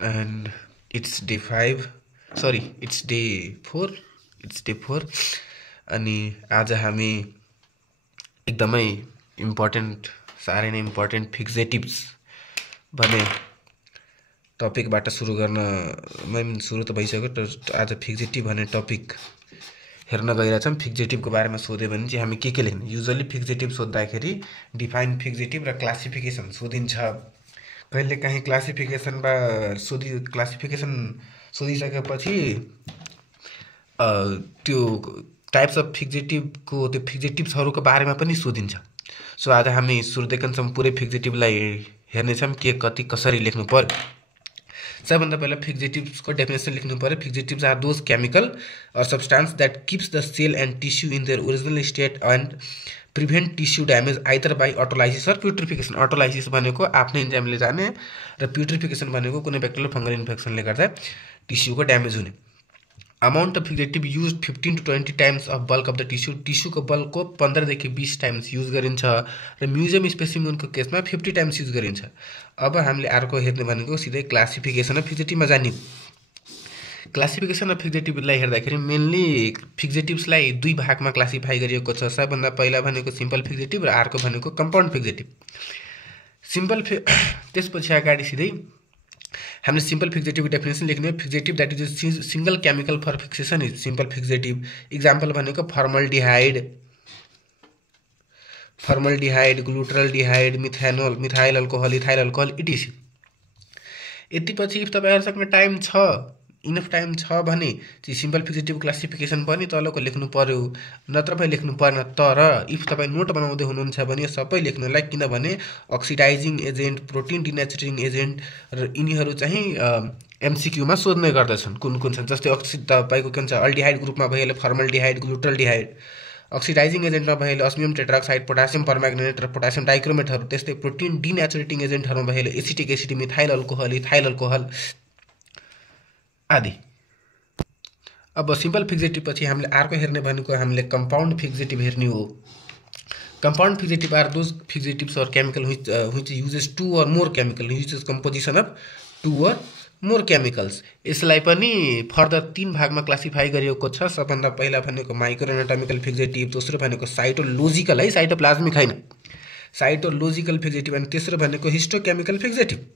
and it's day 5, sorry it's day 4, it's day 4 अनि आज हामी एकदमै इम्पोर्टेन्ट साह्रै नै इम्पोर्टेन्ट फिक्सेटिभ्स भन्ने टपिकबाट सुरु गर्न सुरु त भइसक्यो तर आज फिक्सेटिभ भन्ने टपिक हेर्न गइरहेछौँ। फिक्सेटिभको बारेमा सोध्यो भने चाहिँ हामी के लेख्ने, युजुअली फिक्सेटिभ सोद्धाखेरि डिफाइन फिक्सेटिभ र क्लासिफिकेसन सोधिन्छ। कहिलेकाहीँ क्लासिफिकेसनमा क्लासिफिकेसन सोधिसकेपछि त्यो टाइप्स अफ फिक्सेटिभको त्यो फिक्सेटिभ्सहरूको बारेमा पनि सोधिन्छ। सो आज हामी सुरुदेखिसम्म पुरै फिक्सेटिभलाई हेर्नेछौँ के कति कसरी लेख्नु पर्यो। सबभन्दा पहिला फिक्सेटिभ्सको डेफिनेसन लेख्नु पर्यो। Fixatives are those chemical or substance that keeps the cell and tissue in their original state and prevent tissue damage either by autolysis or putrefaction. अटोलाइसिस भनेको आफ्नै इन्जाइमले जाने र प्युट्रिफिकेसन भनेको कुनै ब्याक्टेरियल फंगल इन्फेक्सनले गर्दा टिश्यूको ड्यामेज हुने। Amount of fixative use 15 to 20 times of bulk of the tissue. टिश्यूको बल्कको 15 देखि 20 टाइम्स युज गरिन्छ र म्युजियम स्पेसिमेनको केसमा 50 टाइम्स युज गरिन्छ। अब हामीले अर्को हेर्ने भनेको सिधै क्लासिफिकेसन अफ फिक्सेटिभमा जाने। क्लासिफिकेसन अफ फिक्सेटिभलाई हेर्दाखेरि मेनली फिक्सेटिभ्सलाई दुई भागमा क्लासिफाई गरिएको छ। सबभन्दा पहिला भनेको सिम्पल फिक्सेटिभ र अर्को भनेको कम्पाउन्ड फिक्सेटिभ। त्यसपछि अगाडि सिधै हामीले सिम्पल फिक्सेटिभ डेफिनेसन लेख्ने। Fixative that is single chemical for fixation is simple fixative. Example भनेको formaldehyde, glutaraldehyde, methyl alcohol, ethyl alcohol etc. यति पछि इफ तपाईहरुसँग टाइम छ, इनफ टाइम छ भने चाहिँ सिम्पल फिक्सेटिभ क्लासिफिकेसन पनि तलको लेख्नु पर्यो, नत्र भए लेख्नु पर्न। तर इफ तपाईँ नोट बनाउँदै हुनुहुन्छ भने सबै लेख्नुलाई, किनभने अक्सिडाइजिङ एजेन्ट, प्रोटिन डिनेचरिङ एजेन्ट र यिनीहरू चाहिँ एमसीक्यूमा सोध्ने गर्दछन् कुन कुन छन्। जस्तै तपाईँको के भन्छ अल्डिहाइड ग्रुपमा भइहाल्यो फर्मल्डिहाइड, ग्लुटरल्डिहाइड। अक्सिडाइजिङ एजेन्टमा भइहाल्यो अस्मियम टेट्राक्साइड, पोटासियम परम्याग्नेट र पोटासियम डाइक्रोमेटहरू। त्यस्तै प्रोटिन डिनेचरेटिङ एजेन्टहरूमा भइहाल्यो acetic acid, methyl alcohol, ethyl alcohol आदि। अब सिम्पल फिक्सेटिभ पछि हामीले अर्को हेर्ने भनेको हामीले कम्पाउन्ड फिक्सेटिभ हेर्ने हो। Compound fixative are those fixatives or chemical which uses two or more chemical, uses composition of two or more chemicals. यसलाई पनि फर्दर 3 भागमा क्लासिफाई गरिएको छ। सबभन्दा पहिला भनेको माइक्रो एनाटोमिकल फिक्सेटिभ, दोस्रो भनेको साइटोलोजिकल है, साइटोप्लाज्मिक हैन, साइटोलोजिकल फिक्सेटिभ, अनि तेस्रो भनेको हिस्टोकेमिकल फिक्सेटिभ।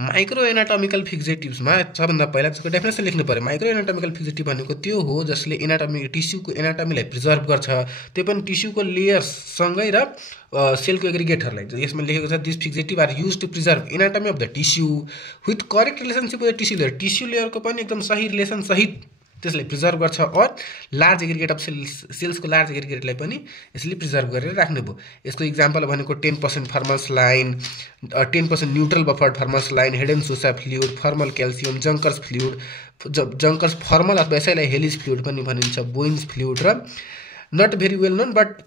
माइक्रो एनाटोमिकल फिक्सेटिभ्समा सबभन्दा पहिला त्यसको डेफिनेसन लेख्नु पर्यो। माइक्रो एनाटोमिकल फिक्सेटिभ भनेको त्यो हो जसले टिस्यूको एनाटोमीलाई प्रिजर्भ गर्छ, त्यो पनि टिस्यूको लेयर्ससँगै र सेलको एग्रिगेटहरूलाई। यसमा लेखेको छ this fixative are use to preserve anatomy of the tissue with correct relationship with the tissue layer. Tissue लेयरको पनि एकदम सही रिलेसन सहित त्यसलाई प्रिजर्भ गर्छ और लार्ज एग्रिगेट अफ सेल्सको लार्ज एग्रिगेटलाई पनि यसले प्रिजर्भ गरेर राख्ने भयो। यसको इक्जाम्पल भनेको 10% formol saline, 10% neutral buffered formol saline, Heidenhain's Susa fluid, formol calcium, Zenker's fluid, Zenker's formol अथवा यसैलाई हेलिज फ्लुइड पनि भनिन्छ, बोइन्स फ्लुइड र not very well known but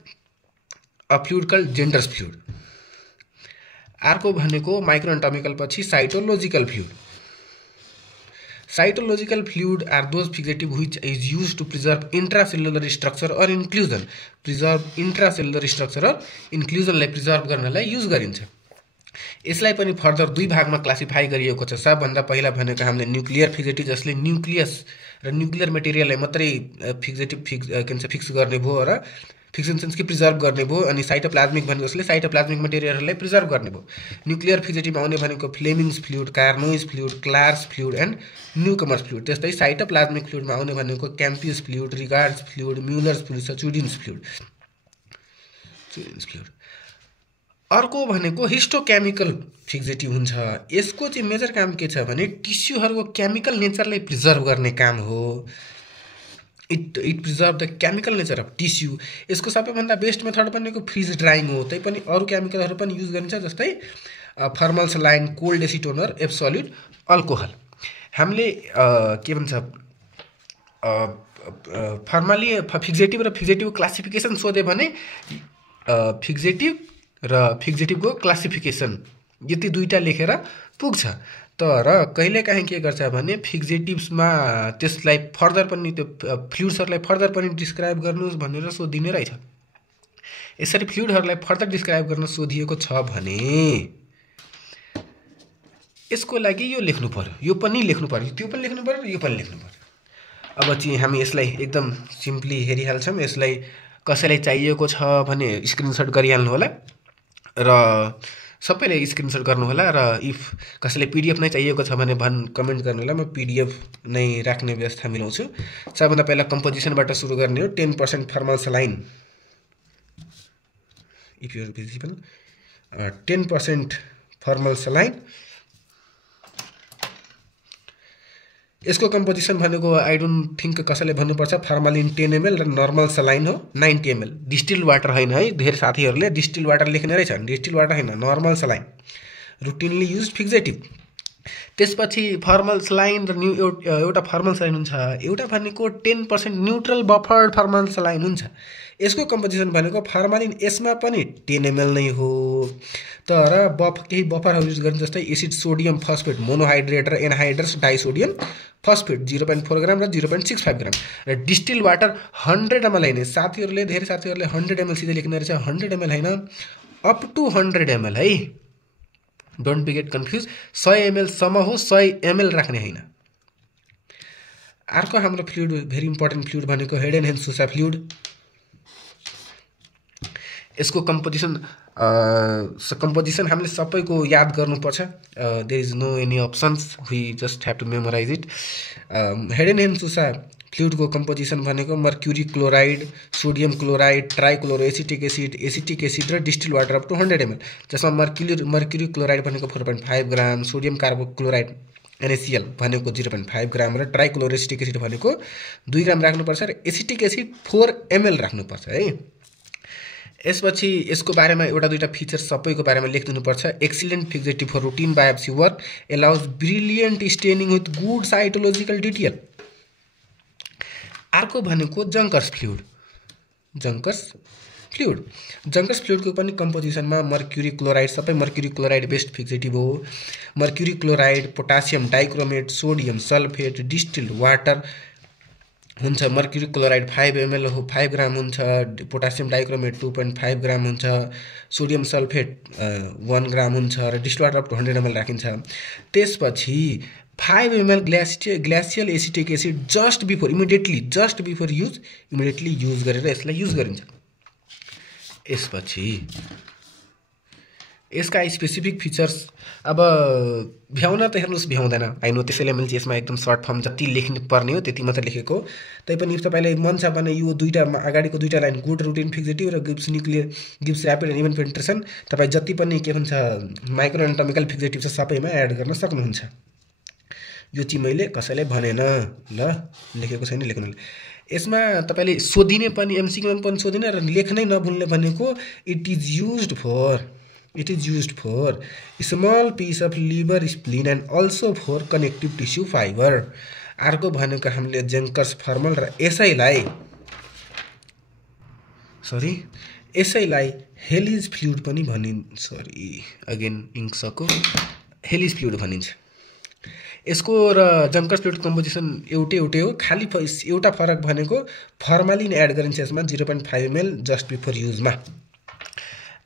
a fluid called Gendre's fluid. अर्को भनेको micro anatomical पछि cytological fluid. Cytological fluid are those fixative which is used to preserve intracellular structure or inclusion. Preserve intracellular structure or inclusion लाई preserve गर्नलाई use गरिन्छ। यसलाई पनि further 2 भागमा classify गरिएको छ। सबभन्दा पहिला भनेको हामीले न्युक्लियर फिक्सेटिभ जसले न्युक्लियस र न्युक्लियर मटेरियललाई मात्रै फिक्स गर्ने भयो र फिक्सेसन कि प्रिजर्भ गर्ने भयो, अनि साइटोप्लाज्मिक भनेको जसले साइटोप्लाज्मिक मटेरियलहरूलाई प्रिजर्भ गर्ने भयो। न्युक्लियर फिक्सेटिभमा आउने भनेको Flemming's fluid, Carnoy's fluid, Clarke's fluid and Newcomer's fluid. त्यस्तै साइटोप्लाज्मिक फ्लुइडमा आउने भनेको Champy's fluid, Regaud's fluid, Muller's fluid, चुडिन्स फ्लुइड। अर्को भनेको हिस्टोकेमिकल फिक्सेटिभ हुन्छ। यसको चाहिँ मेजर काम के छ भने टिस्यूहरूको केमिकल नेचरलाई प्रिजर्भ गर्ने काम हो। It preserve the chemical nature of tissue. यसको सबैभन्दा बेस्ट मेथड भनेको फ्रिज ड्राइङ हो। त्यही पनि अरू केमिकलहरू पनि युज गरिन्छ, जस्तै फर्मल्स लाइन, कोल्ड एसिटोनर, एब्सोल्युट अल्कोहल। हामीले के भन्छ फर्मली फिक्सेटिभ र फिक्सेटिभ क्लासिफिकेसन सोध्यो भने फिक्सेटिभ र फिक्सेटिभको क्लासिफिकेसन यति दुईटा लेखेर पुग्छ। तर कहिलेकाहीँ के गर्छ भने फिक्सेटिभ्समा त्यसलाई फर्दर पनि त्यो फ्लुइड्सहरूलाई फर्दर पनि डिस्क्राइब गर्नुहोस् भनेर सोधिने रहेछ। यसरी फ्लुइडहरूलाई फर्दर डिस्क्राइब गर्न सोधिएको छ भने यसको लागि यो लेख्नु पर्यो, यो पनि लेख्नु पर्यो, त्यो पनि लेख्नु पर्यो, यो पनि लेख्नु पर्यो। अब चाहिँ हामी यसलाई एकदम सिम्पली हेरिहाल्छौँ। यसलाई कसैलाई चाहिएको छ भने स्क्रिनसट गरिहाल्नु होला र सबैले स्क्रिनसट गर्नु होला र इफ कसैलाई पीडीएफ नै चाहिएको छ भने कमेन्ट गर्नु होला, म पीडीएफ नै राख्ने व्यवस्था मिलाउँछु। सबभन्दा पहिला कम्पोजिसनबाट सुरु गर्ने हो। 10% formol saline, if you are visible 10% formol saline. यसको कम्पोजिसन भनेको आई डोन्ट थिङ्क कसैले भन्नुपर्छ। फर्मालिन 10 ml र नर्मल सलाइन हो 90 ml। डिस्टिल वाटर होइन है, धेरै साथीहरूले डिस्टिल वाटर लेख्ने रहेछ। डिस्टिल वाटर होइन, नर्मल सलाइन, रुटिनली युज फिक्सेटिभ। त्यसपछि फर्मल सलाइन र एउटा फर्मल सलाइन हुन्छ, एउटा भनेको 10% न्युट्रल बफर्ड फर्मल सलाइन हुन्छ। यसको कम्पोजिसन भनेको फर्मालिन यसमा पनि 10 ml नै हो, तर केही बफरहरू युज गर्ने, जस्तै एसिड सोडियम फस्फेट मोनोहाइड्रेट र एनहाइड्रस डाइसोडियम फस्फेट 0.4 ग्राम र 0.65 ग्राम र डिस्टिल वाटर 100 ml हैन। धेरै साथीहरूले 100 ml सिधै लेख्ने रहेछ। 100 ml हैन, अप टु 100 ml है, don't be get confuse. 100 ml सम्म हो, 100 ml राख्ने हैन। अर्को हाम्रो फ्लुइड, भेरी इम्पोर्टेन्ट फ्लुइड भनेको हेड एन्ड ह्यान्ड सुसा फ्लुइड। यसको कम्पोजिसन हामीले सबैको याद गर्नुपर्छ। There is no any options, we just have to memorise it. हेड एन्ड ह्यान्ड सुसा फ्लुइडको कम्पोजिसन भनेको mercury chloride, sodium chloride, trichloroacetic acid र distil water up to 100 ml, जसमा मर्क्युरी क्लोराइड भनेको 4.5 ग्राम, सोडियम कार्बोक्लोराइड NaCl भनेको 0.5 ग्राम र ट्राइक्लोरो एसिटिक एसिड भनेको 2 ग्राम राख्नुपर्छ र एसिटिक एसिड 4 ml राख्नुपर्छ है। यसपछि यसको बारेमा एउटा दुईटा फिचर सबैको बारेमा लेखिदिनुपर्छ। Excellent fixative for routine biopsy work, allows brilliant staining with good cytological detail. अर्को भनेको जङ्कर्स फ्लुइडको पनि कम्पोजिसनमा मर्क्युरी क्लोराइड, सबै मर्क्युरी क्लोराइड बेस्ड फिक्सेटिभ हो। Mercury chloride, potassium dichromate, sodium sulphate, distilled water हुन्छ। मर्क्युरी क्लोराइड 5 ml हो, 5 ग्राम हुन्छ। पोटासियम डाइक्रोमेट 2.5 ग्राम हुन्छ। सोडियम सल्फेट 1 ग्राम हुन्छ र distilled water up to 100 ml राखिन्छ। त्यसपछि 5 ml glacial acetic acid just before immediately use गरेर यसलाई युज गरिन्छ। यसपछि यसका स्पेसिफिक फिचर्स, अब भ्याउन त हेर्नुहोस् भ्याउँदैन, आई नो, त्यसैले मैले यसमा एकदम सर्ट फर्म जति लेख्नु पर्ने हो त्यति मात्र लेखेको। तैपनि तपाईँलाई मन छ भने यो अगाडिको दुईटा लाइन गुड रुटिन फिक्सेटिभ र Gibbs rapid and even penetration तपाईँ जति पनि के भन्छ माइक्रो एनाटोमिकल फिक्सेटिभ छ सबैमा एड गर्न सक्नुहुन्छ। यो चाहिँ मैले कसैलाई भनेन, ल लेखेको छैन, लेख्नु होला। यसमा तपाईँले सोधिने पनि एमसिक्यूमा पनि सोधिने र लेख्नै नभुल्ने भनेको it is used for small piece of liver spleen and also for connective tissue fibre. अर्को भनेको हामीले जङ्कर्स फर्मल र यसैलाई हेलिज फ्लुइड पनि भनिन्छ। हेलिज फ्लुइड भनिन्छ। यसको र जङ्कर्स फ्लुइड कम्पोजिसन एउटै हो, खालि एउटा फरक भनेको फर्मालिन एड गरिन्छ यसमा 0.5 ml जस्ट बिफोर युजमा।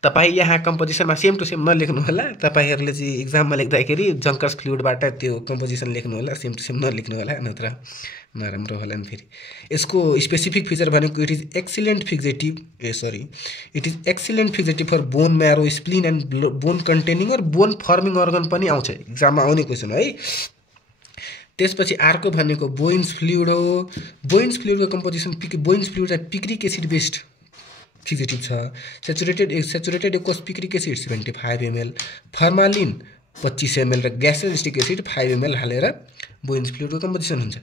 तपाईँ यहाँ कम्पोजिसनमा सेम टु सेम नलेख्नु होला। तपाईँहरूले चाहिँ इक्जाममा लेख्दाखेरि जङ्कर्स फ्लुइडबाट त्यो कम्पोजिसन लेख्नु होला, सेम टु सेम नलेख्नु होला, नत्र नराम्रो होला नि फेरि। यसको स्पेसिफिक फिचर भनेको it is excellent fixative for bone marrow, spleen and bone containing र बोन फर्मिङ अर्गन पनि आउँछ, इक्जाममा आउने क्वेसन है। त्यसपछि अर्को भनेको बोइन्स फ्लुइड हो। बोइन्स फ्लुइडको कम्पोजिसन बोइन्स फ्लुइड चाहिँ पिक्रिक एसिड बेस्ड फिक्सेटिभ छ। Saturated aqueous picric acid 75 ml, फर्मालिन 25 ml र ग्यासियलिक एसिड 5 ml हालेर बोइन्स फ्लुइडको कम्पोजिसन हुन्छ।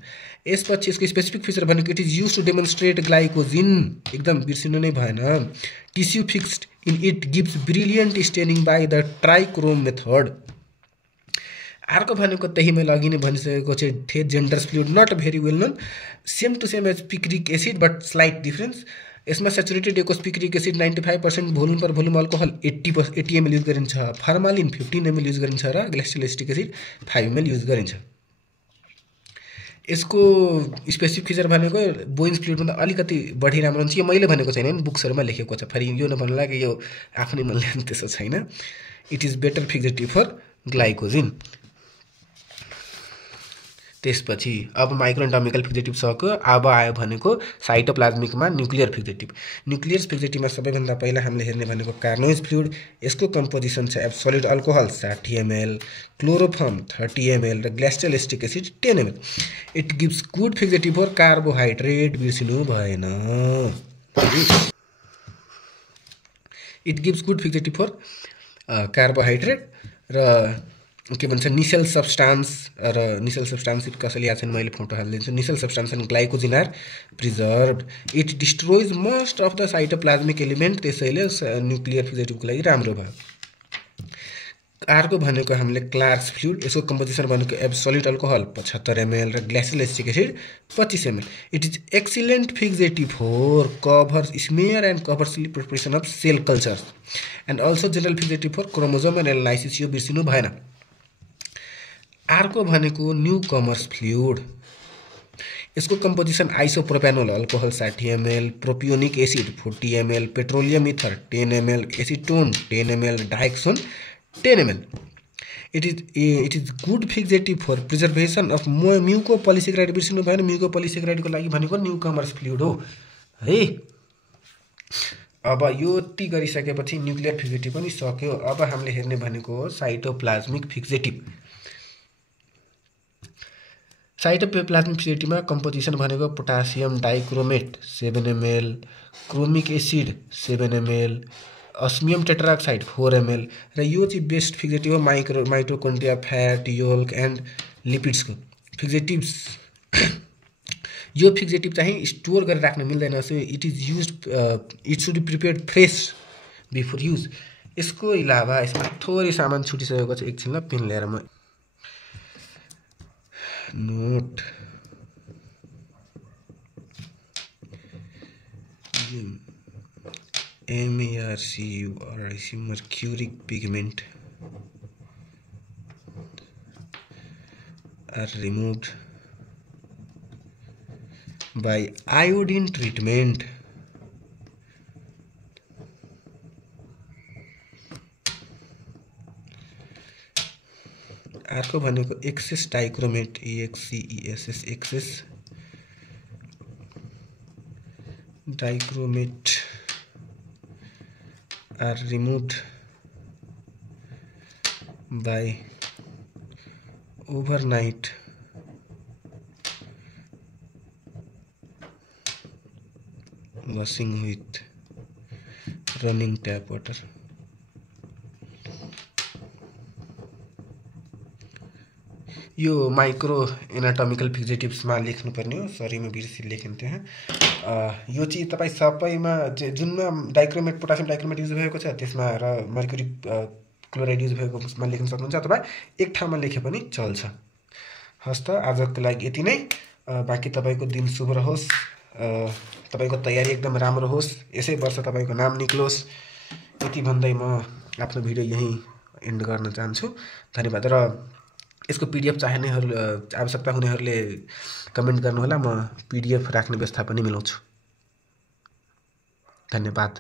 यसपछि यसको स्पेसिफिक फिचर भनेको it is use to demonstrate glycogen, एकदम बिर्सिनु नै भएन। Tissue fixed in it gives brilliant staining by the trichrome method. अर्को भनेको त्यही मैले अघि नै भनिसकेको थिएँ Gendre's fluid, not very well known, same to same as picric acid but slight difference. यसमा saturated aqueous picric acid 95% volume per volume alcohol 80 ml use गरिन्छ। फर्मालिन 15 ml युज गरिन्छ र ग्लाइकोसिलिक एसिड 5 ml युज गरिन्छ। यसको specific feature भनेको बोइन्स फ्लुइडभन्दा अलिकति बढी राम्रो हुन्छ। यो मैले भनेको छैन, बुक्सहरूमा लेखेको छ, फेरि यो नभन्नुला कि यो आफ्नै मनले त्यसो छैन। It is better fixative for glycogen. त्यसपछि अब माइक्रोएन्टोमिकल फिक्सेटिभ सक्यो। अब आयो भनेको साइटोप्लाज्मिकमा न्युक्लियर फिक्सेटिभ। न्युक्लियर फिक्सेटिभमा सबैभन्दा पहिला हामीले हेर्ने भनेको कार्नोइज फ्लुइड। यसको कम्पोजिसन छ absolute alcohol 60 ml, chloroform 30 ml र glacial acetic acid 10 ml। It gives good fixative for carbohydrate, बिर्सिनु भएन। It gives good fixative for carbohydrate र के भन्छ निसेल सब्स्टान्स र निसेल सब्स्टान्स कसैले याद छैन मैले फोटो हालिदिन्छु। Nissl substance and glycogen are preserved. It destroys most of the cytoplasmic element, त्यसैले न्युक्लियर फिक्सेटिभको लागि राम्रो भयो। अर्को भनेको हामीले क्लार्क्स फ्लुइड। यसको कम्पोजिसन भनेको एब्सोल्युट अल्कोहल 75 ml र glacial acetic acid 25 ml। It is excellent fixative for cover smear and cover slip preparation of cell culture and also general fixative for chromosome analysis. यो बिर्सिनु भएन। अर्को भनेको Newcomer's fluid. यसको composition isopropanol alcohol 60 ml, propionic acid 40 ml, petroleum ether 10 ml, acetone 10 ml, dioxane 10 ml। It is good fixative for preservation of mucopolysaccharide. बिर्सिनु भएन, म्युकोपोलिसेक्राइडको लागि भनेको न्यू कमर्स फ्लुइड हो है। अब यो यति गरिसकेपछि न्युक्लियर फिक्सेटिभ पनि सक्यो। अब हामीले हेर्ने भनेको हो साइटोप्लाज्मिक फिक्सेटिभ। साइटोप्लाज्मिक फिक्सेटिभमा कम्पोजिसन भनेको potassium dichromate 7 ml, chromic acid 7 ml, osmium tetroxide 4 ml र यो चाहिँ बेस्ट फिक्सेटिभ हो माइटोकोन्ड्रिया, फ्याट, योल्क एन्ड लिपिड्सको फिक्सेटिभ्स। यो फिक्सेटिभ चाहिँ स्टोर गरेर राख्न मिल्दैन। So it is used it should be prepared fresh before use. यसको अलावा यसमा थोरै सामान छुटिसकेको छ। एकछिनमा पेन ल्याएर म note MARCU mercuric pigment are removed by iodine treatment. अर्को भनेको excess dichromate EXCESS excess dichromate are removed by overnight washing with running tap water. यो माइक्रो एनाटोमिकल फिक्सेटिभ्समा लेख्नुपर्ने हो। सरी म बिर्सी लेखेँ त्यहाँ। यो चाहिँ तपाईँ सबैमा जुनमा डाइक्रोमेट पोटासियम डाइक्रोमेट युज भएको छ त्यसमा र मर्क्युरी क्लोराइड युज भएकोमा लेख्न सक्नुहुन्छ, अथवा एक ठाउँमा लेखे पनि चल्छ। हस् त आजको लागि यति नै। बाँकी तपाईँको दिन शुभ रहोस्, तपाईँको तयारी एकदम राम्रो होस्, यसै वर्ष तपाईँको नाम निक्लोस्। यति भन्दै म आफ्नो भिडियो यहीँ एन्ड गर्न चाहन्छु। धन्यवाद। र यसको PDF चाहिनेहरू आवश्यकता हुनेहरूले कमेन्ट गर्नुहोला, म PDF राख्ने व्यवस्था पनि मिलाउँछु। धन्यवाद।